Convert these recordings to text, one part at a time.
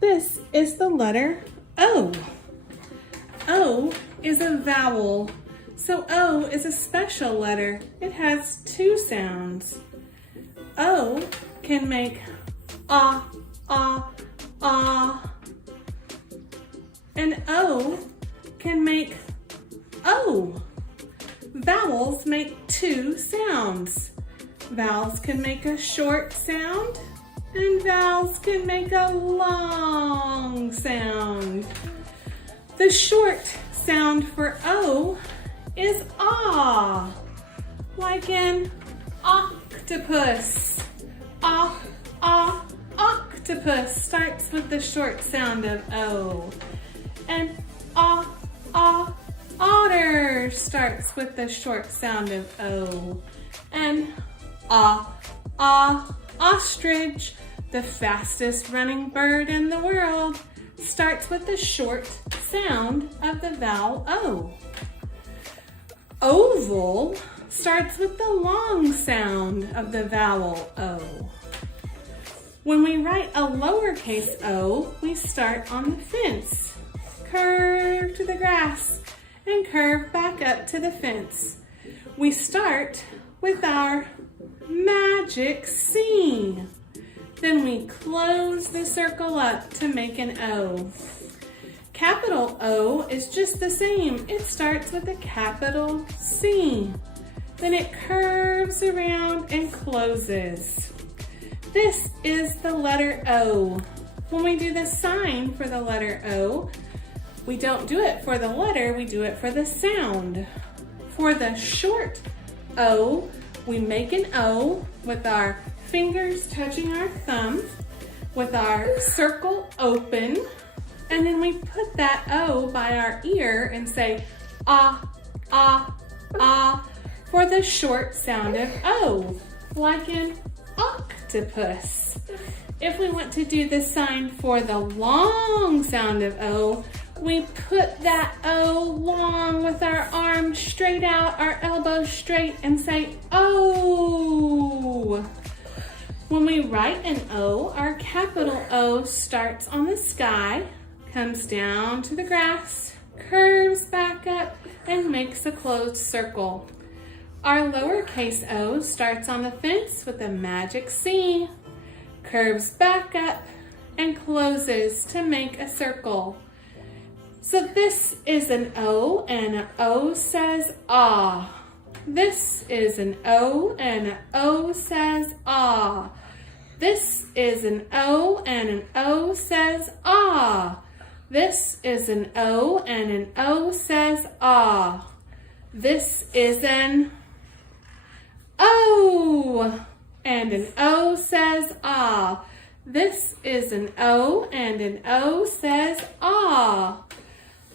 This is the letter O. O is a vowel, so O is a special letter. It has two sounds. O can make ah, ah, ah, and O can make O. Vowels make two sounds. Vowels can make a short sound, and vowels can make a long sound. The short sound for O is ah, like in octopus. Octopus starts with the short sound of O. And otter starts with the short sound of O. And ostrich, the fastest running bird in the world, starts with the short sound of the vowel O. Oval starts with the long sound of the vowel O. When we write a lowercase o, we start on the fence, curve to the grass, and curve back up to the fence. We start with our magic C. Then we close the circle up to make an O. Capital O is just the same. It starts with a capital C. Then it curves around and closes. This is the letter O. When we do the sign for the letter O, we don't do it for the letter, we do it for the sound. For the short O, we make an O with our fingers touching our thumb, with our circle open, and then we put that O by our ear and say ah, ah, ah for the short sound of O, like in octopus. If we want to do the sign for the long sound of O, we put that O long with our arms straight out, our elbows straight, and say O. When we write an O, our capital O starts on the sky, comes down to the grass, curves back up, and makes a closed circle. Our lowercase o starts on the fence with a magic C, curves back up, and closes to make a circle. So this is an O, and an O says ah. This is an O, and an O says ah. This is an O, and an O says ah. This is an O, and an O says ah. This is an O, and an O says ah. This is an O, and an O says ah.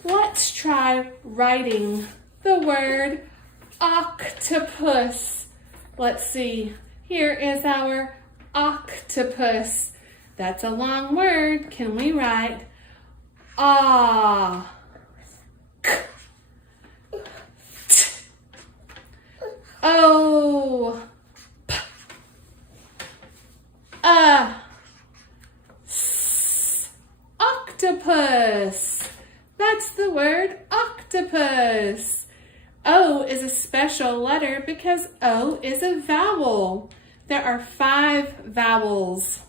Let's try writing the word octopus. Let's see. Here is our octopus. That's a long word. Can we write ah? O, P, S, octopus. That's the word octopus. O is a special letter because O is a vowel. There are 5 vowels.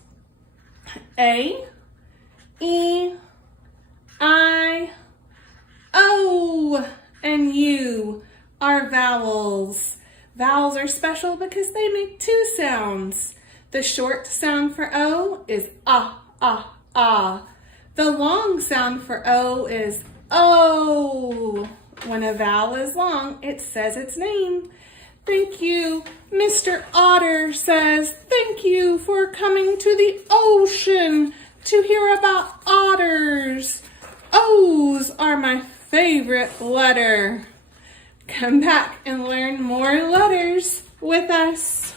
A, E, I, O, and U are vowels. Vowels are special because they make 2 sounds. The short sound for O is ah, ah, ah. The long sound for O is O. When a vowel is long, it says its name. Thank you. Mr. Otter says, thank you for coming to the ocean to hear about otters. O's are my favorite letter. Come back and learn more letters with us.